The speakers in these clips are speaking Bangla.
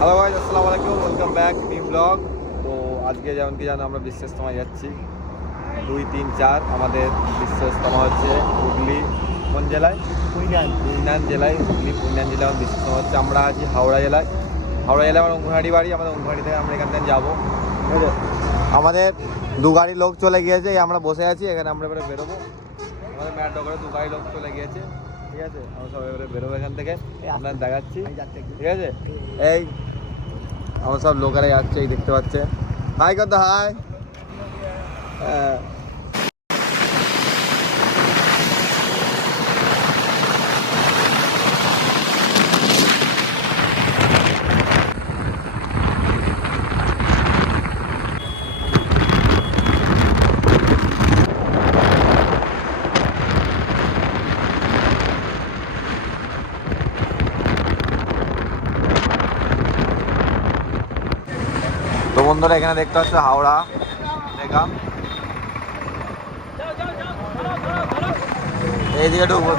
হ্যালো ভাই, আসসালামু আলাইকুম, ওয়েলকাম ব্যাক নিউ ব্লগ। তো আজকে যেমন কি জানো আমরা বিশ্ব ইজতেমায় যাচ্ছি 2, 3, 4। আমাদের বিশ্ব ইজতেমা হচ্ছে হুগলি কোন জেলায়? কুইনান জেলায়। হুগলি কুইনান জেলায় বিশ্ব ইজতেমা হচ্ছে। আমরা আছি হাওড়া জেলায়। হাওড়া জেলায় আমার অঙ্গনওয়াড়ি বাড়ি। আমাদের অঙ্গনওয়াড়ি থেকে আমরা এখান থেকে যাবো, ঠিক আছে? আমাদের 2 গাড়ি লোক চলে গিয়েছে, আমরা বসে আছি এখানে। আমরা এবারে বেরোবো, আমাদের ম্যাট্রো করে 2 গাড়ি লোক চলে গিয়েছে, ঠিক আছে? আমরা সবাই এবারে বেরোবো এখান থেকে, আপনার দেখাচ্ছি, ঠিক আছে? এই আমার সব লোকেরা যাচ্ছে, এই দেখতে পাচ্ছে। হাই কত হাই। তো বন্ধুরা এখানে দেখতে পাচ্ছ হাওড়া লেখা, এইদিকে ঢুকবো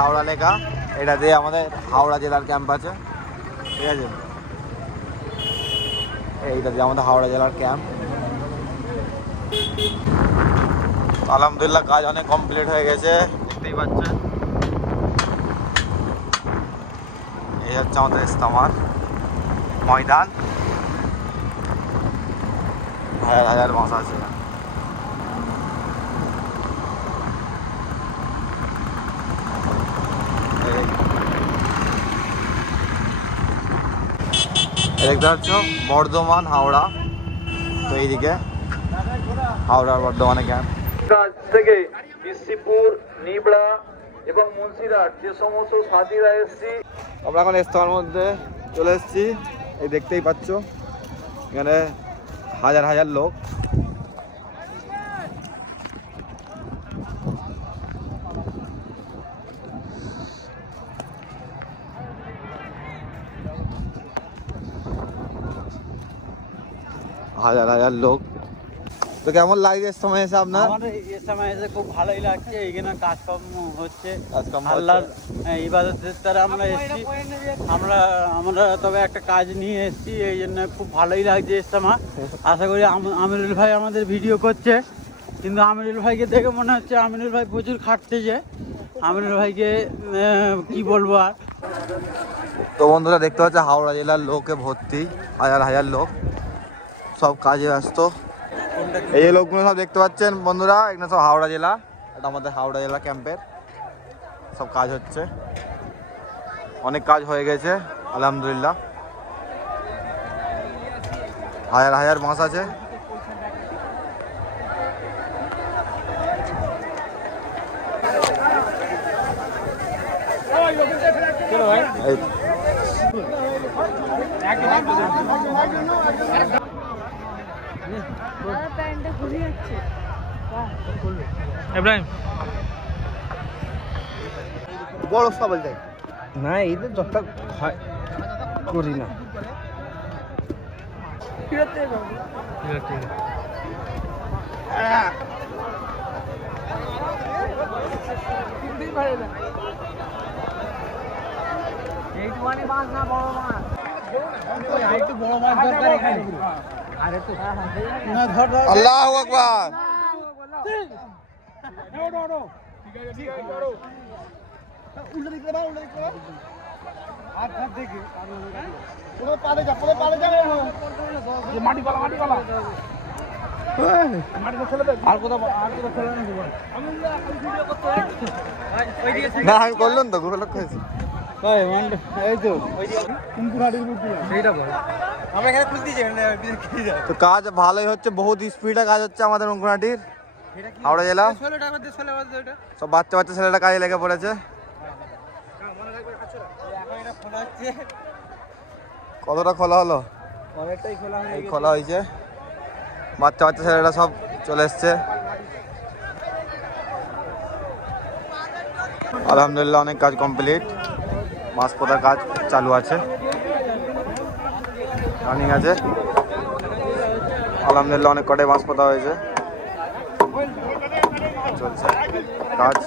হাওড়া লেখা। এটা দিয়ে আমাদের হাওড়া জেলার ক্যাম্প আছে, ঠিক আছে? এইটা দিয়ে আমাদের হাওড়া জেলার ক্যাম্প। আলহামদুলিল্লাহ কাজ অনেক কমপ্লিট হয়ে গেছে, দেখতেই পাচ্ছেন। এই হচ্ছে আমাদের ইজতেমার ময়দান, হাজার হাজার মাছ আছে। দেখতে পাচ্ছ বর্ধমান হাওড়া। তো এইদিকে হাওড়ার বর্ধমানে ক্যাম্প। কাজ থেকে বিসিপুর, নিবড়া এবং মুন্সিরহাট যে সমস্ত সাথীরা এসেছি, আমরা এখন ইজতেমার মধ্যে চলে এসেছি। এই দেখতেই পাচ্ছ এখানে হাজার হাজার লোক। হাজার হাজার লোক। তো কেমন লাগছে ইজতেমায় এসে আপনার? আমাদের ইজতেমায় এসে খুব ভালোই লাগছে। এইখানে কাজকর্ম হচ্ছে, কাজকর্ম আল্লাহর ইবাদতের দ্বারা আমরা এসেছি। আমরা তবে একটা কাজ নিয়ে এসেছি, এই জন্য খুব ভালোই লাগছে ইজতেমা। আশা করি আমিরুল ভাই আমাদের ভিডিও করছে, কিন্তু আমিরুল ভাইকে দেখে মনে হচ্ছে আমিরুল ভাই প্রচুর খাটতেছে। আমিরুল ভাইকে কি বলবো আর। তো বন্ধুরা দেখতে পাচ্ছে হাওড়া জেলার লোকে ভর্তি, হাজার হাজার লোক, সব কাজে ব্যস্ত। এই যে লোকগুলো সব দেখতে পাচ্ছেন বন্ধুরা, এখানে সব হাওড়া জেলা। এটা আমাদের হাওড়া জেলা ক্যাম্পের সব কাজ হচ্ছে, অনেক কাজ হয়ে গেছে আলহামদুলিল্লাহ। হাজার হাজার মাছ আছে। এই বড় সবাই যায় না, এদের যতটা হয় করি না। আল্লাহু আকবার। না আমি করলাম তো গুলো খেয়েছি। তো কাজ ভালোই হচ্ছে, বহুত স্পিডে কাজ হচ্ছে আমাদের অঙ্গনাটির হাওড়া জেলা। সব বাচ্চা বাচ্চা ছেলেটা কাজে লেগে পড়েছে। কতটা খোলা হলো? এই খোলা হয়েছে, বাচ্চা বাচ্চা ছেলেরা সব চলে এসছে। আলহামদুলিল্লাহ অনেক কাজ কমপ্লিট, মাছ পোতার কাজ চালু আছে, রানিং আছে। আলহামদুলিল্লাহ অনেক কটাই মাছ পোতা হয়েছে, চলছে কাজ।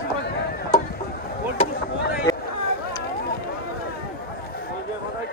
ওই